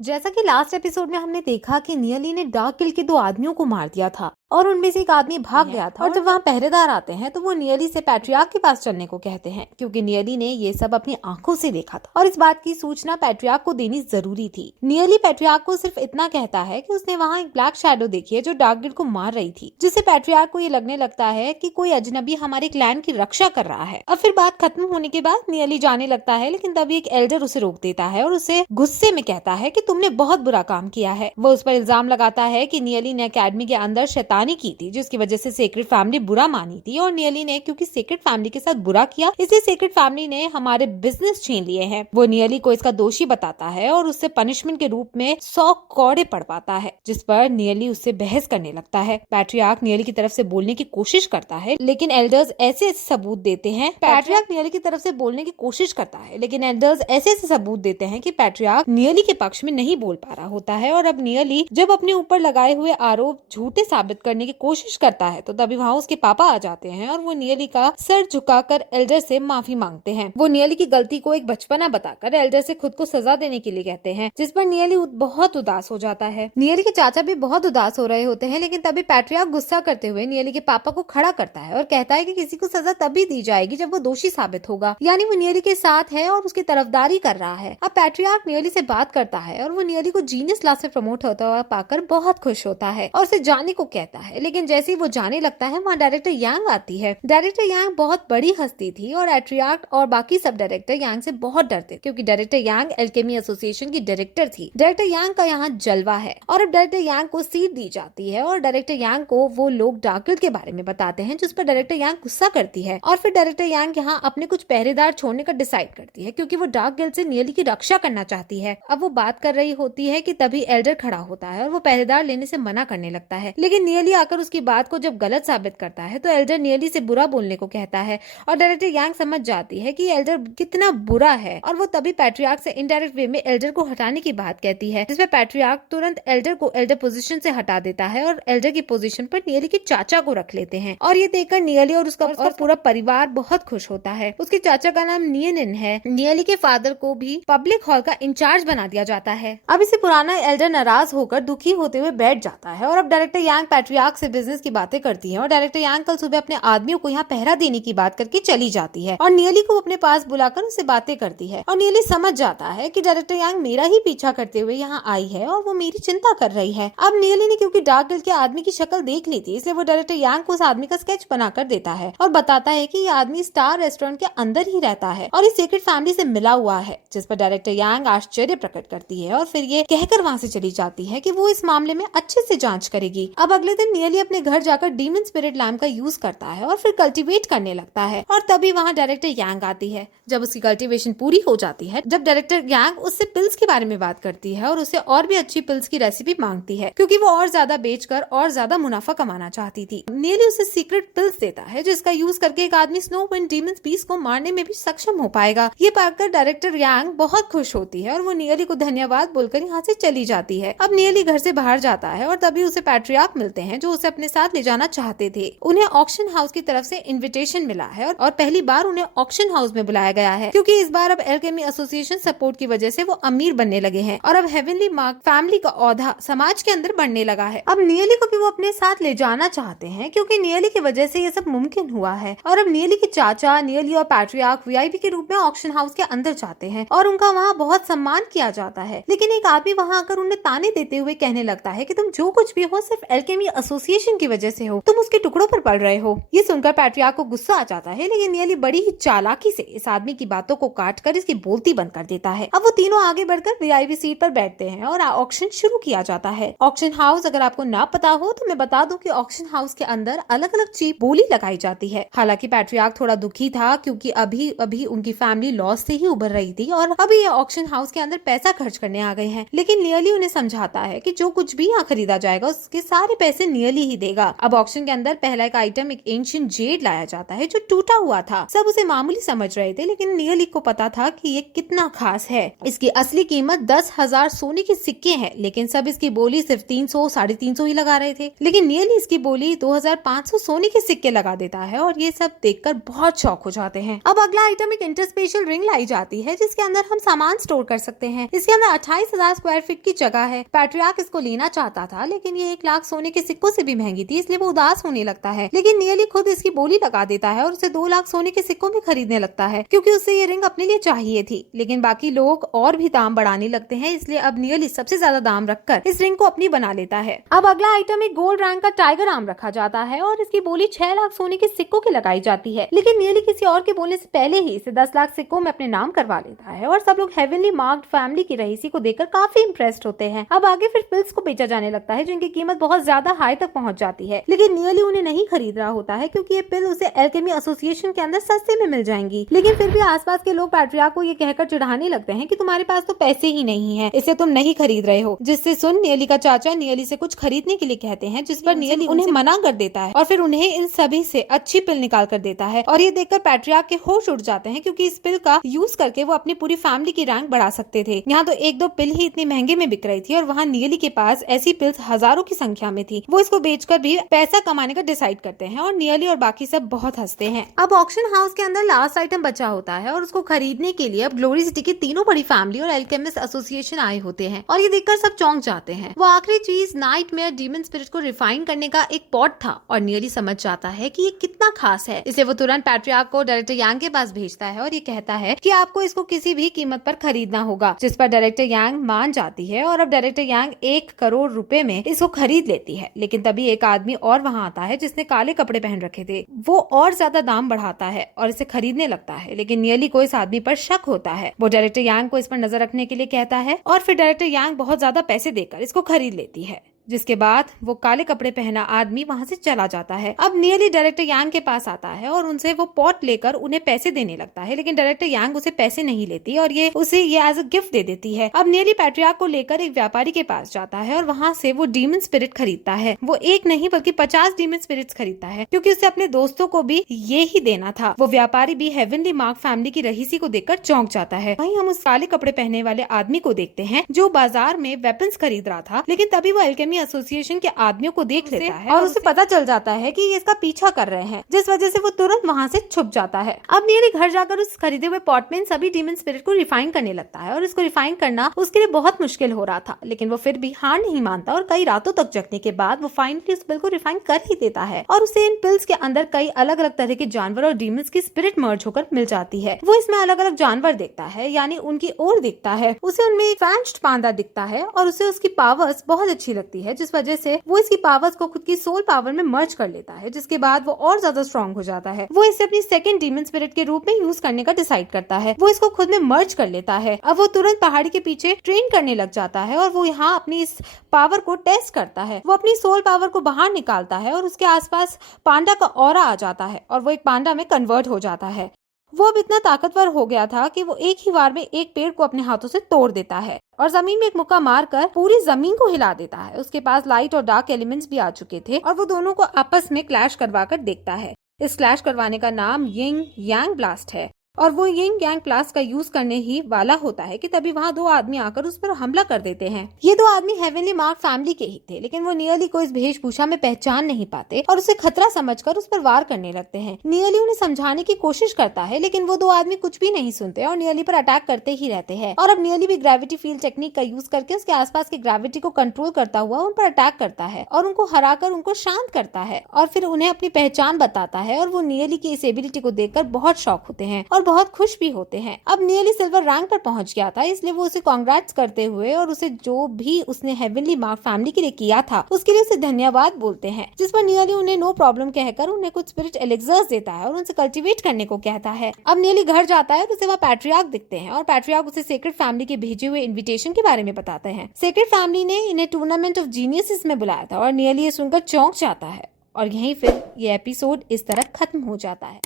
जैसा कि last episode में हमने देखा कि नियली ने डार्क किल के 2 आदमियों को मार दिया था और उनमें से एक आदमी भाग गया था। और जब वहाँ पहरेदार आते हैं तो वो नियली से पैट्रियार्क के पास चलने को कहते हैं, क्योंकि नियली ने ये सब अपनी आंखों से देखा था और इस बात की सूचना पैट्रियार्क को देनी जरूरी थी। नियली पैट्रियार्क को सिर्फ इतना कहता है कि उसने वहाँ एक ब्लैक शैडो देखी है जो डार्क किल को मार रही थी, जिससे पैट्रियार्क को ये लगने लगता है कि कोई अजनबी हमारे क्लैन की रक्षा कर रहा है। और फिर बात खत्म होने के बाद नियली जाने लगता है, लेकिन तभी एक एल्डर उसे रोक देता है और उसे गुस्से में कहता है कि तुमने बहुत बुरा काम किया है। वो उस पर इल्जाम लगाता है कि नियली ने एकेडमी के अंदर शैतानी की थी, जिसकी वजह से सेक्रेड फैमिली बुरा मानी थी, और नियली ने क्योंकि सेक्रेड फैमिली के साथ बुरा किया इसलिए सेक्रेड फैमिली ने हमारे बिजनेस छीन लिए हैं। वो नियली को इसका दोषी बताता है और उससे पनिशमेंट के रूप में 100 कौड़े पड़वाता है, जिस पर नियली उससे बहस करने लगता है। पैट्रियार्क नियली की तरफ से बोलने की कोशिश करता है, लेकिन एल्डर्स ऐसे सबूत देते हैं पैट्रियार्क नियली की तरफ से बोलने की कोशिश करता है, लेकिन एल्डर्स ऐसे सबूत देते हैं कि पैट्रियार्क नियली के पक्ष में नहीं बोल पा रहा होता है। और अब नियली जब अपने ऊपर लगाए हुए आरोप झूठे साबित करने की कोशिश करता है तो तभी वहाँ उसके पापा आ जाते हैं और वो नियली का सर झुकाकर एल्डर से माफी मांगते हैं। वो नियली की गलती को एक बचपना बताकर एल्डर से खुद को सजा देने के लिए कहते हैं, जिस पर नियली बहुत उदास हो जाता है। नियली के चाचा भी बहुत उदास हो रहे होते हैं, लेकिन तभी पैट्रियार्क गुस्सा करते हुए नियली के पापा को खड़ा करता है और कहता है कि किसी को सजा तभी दी जाएगी जब वो दोषी साबित होगा, यानी वो नियली के साथ है और उसकी तरफदारी कर रहा है। अब पैट्रियार्क नियली से बात करता है और वो नियली को जीनियस क्लास में प्रमोट होता हुआ पाकर बहुत खुश होता है और उसे जाने को कहता है। लेकिन जैसे ही वो जाने लगता है वहाँ डायरेक्टर यांग आती है। डायरेक्टर यांग बहुत बड़ी हस्ती थी और पैट्रियार्क और बाकी सब डायरेक्टर यांग से बहुत डरते, क्योंकि डायरेक्टर यांग एल्केमी एसोसिएशन की डायरेक्टर थी। डायरेक्टर यांग का यहाँ जलवा है और अब डायरेक्टर यांग को सीट दी जाती है और डायरेक्टर यांग को वो लोग डार्क किल के बारे में बताते हैं, जिस पर डायरेक्टर यांग गुस्सा करती है। और फिर डायरेक्टर यांग यहाँ अपने कुछ पहरेदार छोड़ने का डिसाइड करती है, क्योंकि वो डार्क किल से नियली की रक्षा करना चाहती है। अब वो बात कर रही होती है कि तभी एल्डर खड़ा होता है और वो पहरेदार लेने से मना करने लगता है, लेकिन नियली आकर उसकी बात को जब गलत साबित करता है तो एल्डर नियली से बुरा बोलने को कहता है और डायरेक्टर यांग समझ जाती है कि एल्डर कितना बुरा है और वो तभी पैट्रियार्क से इनडायरेक्ट वे में एल्डर को हटाने की बात कहती है, जिसमें पैट्रियार्क तुरंत एल्डर को एल्डर पोजीशन से हटा देता है और एल्डर की पोजीशन पर नियली के चाचा को रख लेते हैं। और ये देखकर नियली और उसका पूरा परिवार बहुत खुश होता है। उसके चाचा का नाम नियनिन है। नियली के फादर को भी पब्लिक हॉल का इंचार्ज बना दिया जाता है। अब इसे पुराना एल्डर नाराज होकर दुखी होते हुए बैठ जाता है और अब डायरेक्टर यांग पैट्रियार्क से बिजनेस की बातें करती है और डायरेक्टर यांग कल सुबह अपने आदमियों को यहाँ पहरा देने की बात करके चली जाती है और नियली को अपने पास बुलाकर उससे बातें करती है और नियली समझ जाता है कि डायरेक्टर यांग मेरा ही पीछा करते हुए यहाँ आई है और वो मेरी चिंता कर रही है। अब नियली ने क्योंकि डार्क किल के आदमी की शक्ल देख ली थी, इसलिए वो डायरेक्टर यांग को उस आदमी का स्केच बनाकर देता है और बताता है कि ये आदमी स्टार रेस्टोरेंट के अंदर ही रहता है और इस सीक्रेट फैमिली से मिला हुआ है, जिस पर डायरेक्टर यांग आश्चर्य प्रकट करती है और फिर ये कहकर वहाँ से चली जाती है कि वो इस मामले में अच्छे से जांच करेगी। अब अगले दिन नियली अपने घर जाकर डीमन स्पिरिट लैम्प का यूज करता है और फिर कल्टीवेट करने लगता है और तभी वहाँ डायरेक्टर यांग आती है। जब उसकी कल्टीवेशन पूरी हो जाती है, जब डायरेक्टर यांग उससे पिल्स के बारे में बात करती है और उससे और भी अच्छी पिल्स की रेसिपी मांगती है, क्योंकि वो और ज्यादा बेचकर और ज्यादा मुनाफा कमाना चाहती थी। नियली उसे सीक्रेट पिल्स देता है जिसका यूज करके एक आदमी स्नो विंड डीमन बीस्ट को मारने में भी सक्षम हो पाएगा। ये पाकर डायरेक्टर यांग बहुत खुश होती है और वो नियली को धन्यवाद बोलकर यहाँ से चली जाती है। अब नियली घर से बाहर जाता है और तभी उसे पैट्रियार्क मिलते हैं जो उसे अपने साथ ले जाना चाहते थे। उन्हें ऑक्शन हाउस की तरफ से इन्विटेशन मिला है और पहली बार उन्हें ऑक्शन हाउस में बुलाया गया है, क्योंकि इस बार अब एल्केमी एसोसिएशन सपोर्ट की वजह से वो अमीर बनने लगे हैं और अब हेवनली मार्क फैमिली का औहदा समाज के अंदर बढ़ने लगा है। अब नियली को भी वो अपने साथ ले जाना चाहते हैं, क्योंकि नियली की वजह से ये सब मुमकिन हुआ है। और अब नियली के चाचा नियली और पैट्रियार्क वीआईपी के रूप में ऑक्शन हाउस के अंदर जाते हैं और उनका वहाँ बहुत सम्मान किया जाता है, लेकिन एक आदमी वहाँ आकर उन्हें ताने देते हुए कहने लगता है कि तुम जो कुछ भी हो सिर्फ एल्केमी एसोसिएशन की वजह से हो, तुम उसके टुकड़ों पर पल रहे हो। ये सुनकर पैट्रियार्क को गुस्सा आ जाता है, लेकिन नियली बड़ी ही चालाकी से इस आदमी की बातों को काटकर इसकी बोलती बंद कर देता है। अब वो तीनों आगे बढ़कर वीआईपी सीट पर बैठते हैं और ऑक्शन शुरू किया जाता है। ऑक्शन हाउस अगर आपको ना पता हो तो मैं बता दूं कि ऑक्शन हाउस के अंदर अलग अलग चीप बोली लगाई जाती है। हालांकि पैट्रियार्क थोड़ा दुखी था, क्योंकि अभी उनकी फैमिली लॉस से ही उभर रही थी और अभी ये ऑक्शन हाउस के अंदर पैसा खर्च करने आ गए हैं। लेकिन नियली उन्हें समझाता है कि जो कुछ भी यहाँ खरीदा जाएगा उसके सारे पैसे नियली ही देगा। अब ऑक्शन के अंदर पहला एक आइटम एक एंशिएंट जेड लाया जाता है जो टूटा हुआ था। सब उसे मामूली समझ रहे थे, लेकिन नियली को पता था कि ये कितना खास है। इसकी असली कीमत 10,000 सोने के सिक्के हैं, लेकिन सब इसकी बोली सिर्फ 300 350 ही लगा रहे थे। लेकिन नियली इसकी बोली 2500 सोने के सिक्के लगा देता है और ये सब देखकर बहुत शौक हो जाते हैं। अब अगला आइटम एक इंटरस्पेशल रिंग लाई जाती है जिसके अंदर हम सामान स्टोर कर सकते हैं। इसके अंदर 28,000 स्क्वायर फीट की जगह है। पैट्रियार्क इसको लेना चाहता था, लेकिन ये 1 लाख सोने के सिक्कों से भी महंगी थी, इसलिए वो उदास होने लगता है। लेकिन नियली खुद इसकी बोली लगा देता है और उसे 2 लाख सोने के सिक्कों में खरीदने लगता है, क्योंकि उसे ये रिंग अपने लिए चाहिए थी। लेकिन बाकी लोग और भी दाम बढ़ाने लगते हैं, इसलिए अब नियली सबसे ज्यादा दाम रखकर इस रिंग को अपनी बना लेता है। अब अगला आइटम एक गोल्ड रैंक का टाइगर आर्म रखा जाता है और इसकी बोली 6 लाख सोने के सिक्कों की लगाई जाती है। लेकिन नियली किसी और के बोलने से पहले ही इसे 10 लाख सिक्कों में अपने नाम करवा लेता है और सब लोग हेवनली मार्क्ड फैमिली की रईसी को देखकर काफी इंप्रेस्ड होते हैं। अब आगे फिर पिल्स को बेचा जाने लगता है, जिनकी कीमत बहुत ज्यादा हाई तक पहुंच जाती है। लेकिन नियली उन्हें नहीं खरीद रहा होता है, क्योंकि ये पिल उसे एल्केमी एसोसिएशन के अंदर सस्ते में मिल जाएंगी। लेकिन फिर भी आसपास के लोग पैट्रियार्क को ये कहकर चिढ़ाने लगते हैं कि तुम्हारे पास तो पैसे ही नहीं है, इसे तुम नहीं खरीद रहे हो। जिससे सुन नियली का चाचा नियली से कुछ खरीदने के लिए कहते हैं, जिस पर नियली उन्हें मना कर देता है और फिर उन्हें इन सभी से अच्छी पिल निकाल कर देता है। और ये देखकर पैट्रियार्क के होश उड़ जाते हैं, क्योंकि इस पिल का यूज करके वो अपनी पूरी फैमिली की रैंक बढ़ा सकते थे। यहाँ तो 1-2 पिल ही इतने महंगे में बिक रही थी और वहाँ नियली के पास ऐसी पिल्स हजारों की संख्या में थी। वो इसको बेचकर भी पैसा कमाने का डिसाइड करते हैं और नियली और बाकी सब बहुत हंसते हैं। अब ऑक्शन हाउस के अंदर लास्ट आइटम बचा होता है और उसको खरीदने के लिए अब ग्लोरी सिटी की तीनों बड़ी फैमिली और एल्केमिस्ट एसोसिएशन आए होते हैं और ये देखकर सब चौंक जाते हैं। वो आखिरी चीज नाइटमेयर डीमन स्पिरिट को रिफाइन करने का एक पॉट था और नियली समझ जाता है कि ये कितना खास है। इसे वो तुरंत पैट्रियार्क को डायरेक्टर यांग के पास भेजता है और ये कहता है कि आपको इसको किसी भी कीमत पर खरीदना होगा, जिस पर डायरेक्टर यांग मान जाती है और अब डायरेक्टर यांग 1 करोड़ रुपए में इसको खरीद लेती है। लेकिन तभी एक आदमी और वहाँ आता है जिसने काले कपड़े पहन रखे थे। वो और ज्यादा दाम बढ़ाता है और इसे खरीदने लगता है, लेकिन नियली को इस आदमी पर शक होता है। वो डायरेक्टर यांग को इस पर नजर रखने के लिए कहता है और फिर डायरेक्टर यांग बहुत ज्यादा पैसे देकर इसको खरीद लेती है, जिसके बाद वो काले कपड़े पहना आदमी वहां से चला जाता है। अब नियली डायरेक्टर यांग के पास आता है और उनसे वो पॉट लेकर उन्हें पैसे देने लगता है, लेकिन डायरेक्टर यांग उसे पैसे नहीं लेती और ये उसे ये एज अ गिफ्ट दे देती है। अब नियली पैट्रियार्क को लेकर एक व्यापारी के पास जाता है और वहां से वो डीमन स्पिरिट खरीदता है। वो एक नहीं बल्कि 50 डीमन स्पिरिट्स खरीदता है, क्योंकि उसे अपने दोस्तों को भी ये ही देना था। वो व्यापारी भी हेवनली मार्क फैमिली की रहीसी को देखकर चौंक जाता है। वहीं हम उस काले कपड़े पहने वाले आदमी को देखते हैं जो बाजार में वेपन्स खरीद रहा था, लेकिन तभी वो एल्केमी एसोसिएशन के आदमियों को देख लेता है और उसे पता चल जाता है कि ये इसका पीछा कर रहे हैं, जिस वजह से वो तुरंत वहां से छुप जाता है। अब नियली घर जाकर उस खरीदे हुए पॉट में सभी डीमन स्पिरिट को रिफाइन करने लगता है और इसको रिफाइन करना उसके लिए बहुत मुश्किल हो रहा था, लेकिन वो फिर भी हार नहीं मानता और कई रातों तक जगने के बाद वो फाइनली उस पिल को रिफाइन कर ही देता है और उसे इन पिल्स के अंदर कई अलग अलग तरह के जानवर और डीमंस की स्पिरिट मर्ज होकर मिल जाती है। वो इसमें अलग अलग जानवर देखता है, यानी उनकी ओर दिखता है। उसे उनमें एक फैंच्ड पांडा दिखता है और उसे उसकी पावर्स बहुत अच्छी लगती है, जिस वजह से वो इसकी पावर्स को खुद की सोल पावर में मर्ज कर लेता है, जिसके बाद वो और ज्यादा स्ट्रॉन्ग हो जाता है। वो इसे अपनी सेकंड डीमन स्पिरिट के रूप में यूज करने का डिसाइड करता है। वो इसको खुद में मर्ज कर लेता है। अब वो तुरंत पहाड़ी के पीछे ट्रेन करने लग जाता है और वो यहाँ अपनी इस पावर को टेस्ट करता है। वो अपनी सोल पावर को बाहर निकालता है और उसके आसपास पांडा का ऑरा आ जाता है और वो एक पांडा में कन्वर्ट हो जाता है। वो अब इतना ताकतवर हो गया था कि वो एक ही बार में एक पेड़ को अपने हाथों से तोड़ देता है और जमीन में एक मुक्का मारकर पूरी जमीन को हिला देता है। उसके पास लाइट और डार्क एलिमेंट्स भी आ चुके थे और वो दोनों को आपस में क्लैश करवाकर देखता है। इस क्लैश करवाने का नाम यिंग यांग ब्लास्ट है और वो यिंग यांग ब्लास्ट का यूज करने ही वाला होता है कि तभी वहाँ 2 आदमी आकर उस पर हमला कर देते हैं। ये 2 आदमी हेवनली मार्क फैमिली के ही थे, लेकिन वो नियली को इस वेशभूषा में पहचान नहीं पाते और उसे खतरा समझकर उस पर वार करने लगते हैं। नियली उन्हें समझाने की कोशिश करता है, लेकिन वो 2 आदमी कुछ भी नहीं सुनते और नियली पर अटैक करते ही रहते हैं। और अब नियली भी ग्रेविटी फील्ड टेक्निक का यूज करके उसके आसपास की ग्रेविटी को कंट्रोल करता हुआ उन पर अटैक करता है और उनको हराकर उनको शांत करता है और फिर उन्हें अपनी पहचान बताता है और वो नियली की इस एबिलिटी को देखकर बहुत शॉक होते हैं और बहुत खुश भी होते हैं। अब नियली सिल्वर रैंक पर पहुंच गया था, इसलिए वो उसे कांग्रेट्स करते हुए और उसे जो भी उसने हेवनली मार्क फैमिली के लिए किया था उसके लिए उसे धन्यवाद बोलते हैं, जिस पर नियली उन्हें नो प्रॉब्लम कहकर उन्हें कुछ स्पिरिट एलिक्सर्स देता है और उनसे कल्टीवेट करने को कहता है। अब नियली घर जाता है तो उसे वहाँ पैट्रियार्क दिखते हैं और पैट्रियार्क उसे सेक्रेड फैमिली के भेजे हुए इन्विटेशन के बारे में बताते हैं। सेक्रेड फैमिली ने इन्हें टूर्नामेंट ऑफ जीनियसेस में बुलाया था और नियली ये सुनकर चौंक जाता है और यहीं फिर ये एपिसोड इस तरह खत्म हो जाता है।